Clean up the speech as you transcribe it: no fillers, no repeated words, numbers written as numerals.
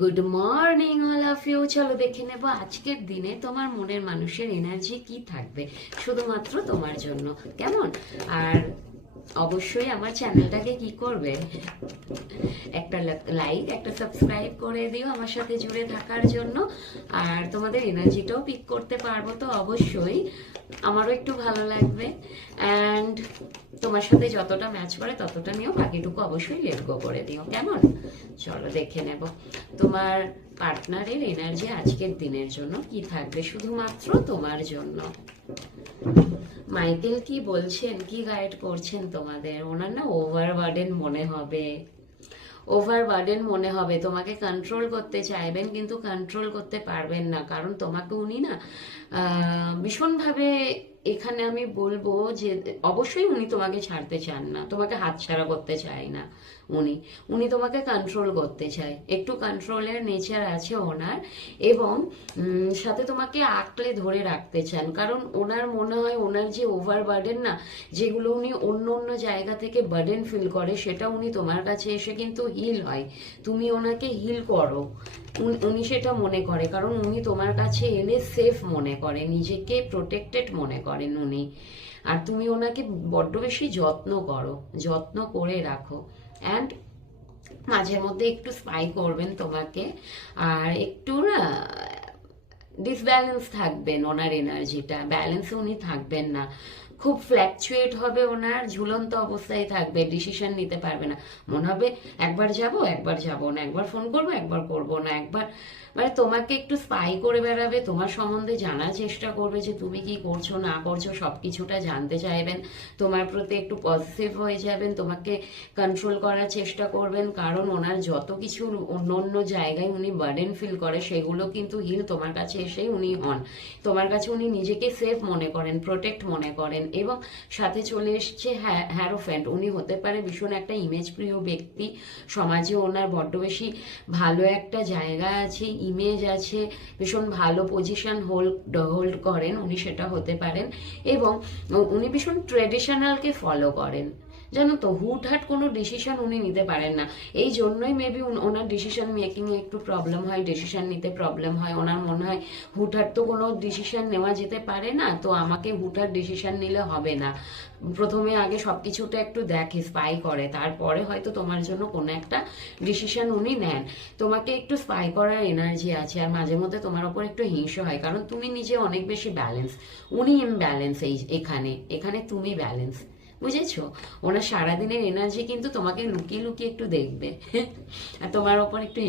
Good morning all of you. চলো দেখে নেবো আজকের দিনে তোমার মনের মানুষের এনার্জি কি থাকবে শুধুমাত্র তোমার জন্য। কেমন? আর অবশ্যই আমার চ্যানেলটাকে কি করবে, একটা লাইক একটা সাবস্ক্রাইব করে দিও আমার সাথে জুড়ে থাকার জন্য। আর তোমাদের এনার্জিটাও পিক করতে পারবো তো অবশ্যই আমারও একটু ভালো লাগবে। অ্যান্ড তোমার সাথে যতটা ম্যাচ করে ততটা নিও, বাকিটুকু অবশ্যই লেট গো করে দিও। কেমন? চলো দেখে নেব তোমার পার্টনারের এনার্জি আজকের দিনের জন্য কি থাকবে শুধুমাত্র তোমার জন্য। মাইকেল কি বলছেন, কি গাইড করছেন তোমাদের? ওনার না ওভারবার্ডেন মনে হবে, ওভারবার্ডেন মনে হবে। তোমাকে কন্ট্রোল করতে চাইবেন কিন্তু কন্ট্রোল করতে পারবেন না, কারণ তোমাকে উনি না ভীষণভাবে, এখানে আমি বলবো যে অবশ্যই উনি তোমাকে ছাড়তে চান না, তোমাকে হাতছাড়া করতে চায় না। উনি উনি তোমাকে কন্ট্রোল করতে চায়, একটু কন্ট্রোলের নেচার আছে ওনার। এবং সাথে তোমাকে আঁকড়ে ধরে রাখতে চান, কারণ ওনার মনে হয় ওনার যে ওভার বার্ডেন না, যেগুলো উনি অন্য অন্য জায়গা থেকে বার্ডেন ফিল করে, সেটা উনি তোমার কাছে এসে কিন্তু হিল হয়, তুমি ওনাকে হিল করো। উনি সেটা মনে করে, কারণ উনি তোমার কাছে এলে সেফ মনে করে, নিজেকে প্রোটেক্টেড মনে করেন উনি। আর তুমি ওনাকে বড্ড বেশি যত্ন করো, যত্ন করে রাখো। অ্যান্ড মাঝের মধ্যে একটু স্পাই করবেন তোমাকে, আর একটু না ডিসব্যালেন্স থাকবেন, ওনার এনার্জিটা ব্যালেন্সে উনি থাকবেন না, খুব ফ্ল্যাকচুয়েট হবে, ওনার ঝুলন্ত অবস্থায় থাকবে, ডিসিশন নিতে পারবে না। মনে হবে একবার যাব একবার যাব না, একবার ফোন করবো একবার করবো না, একবার মানে তোমাকে একটু স্পাই করে বেড়াবে, তোমার সম্বন্ধে জানার চেষ্টা করবে যে তুমি কি করছো না করছো, সবকিছুটা জানতে চাইবেন, তোমার প্রতি একটু পজিটিভ হয়ে যাবেন, তোমাকে কন্ট্রোল করার চেষ্টা করবেন, কারণ ওনার যত কিছু অন্য অন্য জায়গায় উনি বার্ডেন ফিল করে সেগুলো কিন্তু হিল তোমার কাছে এসেই উনি হন। তোমার কাছে উনি নিজেকে সেফ মনে করেন, প্রোটেক্ট মনে করেন। এবং সাথে চলে এসছে হ্যারোফ্যান্ট, উনি হতে পারে ভীষণ একটা ইমেজ প্রিয় ব্যক্তি, সমাজে ওনার বড্ড বেশি ভালো একটা জায়গা আছে, ইমেজ আছে, ভীষণ ভালো পজিশন হোল্ড করেন উনি, সেটা হতে পারেন। এবং উনি ভীষণ ট্রেডিশনালকে ফলো করেন, জানো তো, হুটহাট কোনো ডিসিশন উনি নিতে পারেন না। এই জন্যই মেবি ওনার ডিসিশন মেকিং এ একটু প্রবলেম হয়, ডিসিশন নিতে প্রবলেম হয়। ওনার মনে হয় হুটহাট তো কোনো ডিসিশন নেওয়া যেতে পারে না, তো আমাকে হুটহাট ডিসিশন নিলে হবে না, প্রথমে আগে সবকিছুটা একটু দেখে, স্পাই করে, তারপরে হয়তো তোমার জন্য কোনো একটা ডিসিশন উনি নেন। তোমাকে একটু স্পাই করার এনার্জি আছে, আর মাঝে মধ্যে তোমার ওপর একটু হিংসা হয়, কারণ তুমি নিজে অনেক বেশি ব্যালেন্স, উনি ইমব্যালেন্স। এখানে এখানে তুমি ব্যালেন্স, বুঝেছো? ওনার সারাদিনের এনার্জি কিন্তু তোমাকে লুকিয়ে লুকিয়ে একটু দেখবে আর তোমার ওপর একটু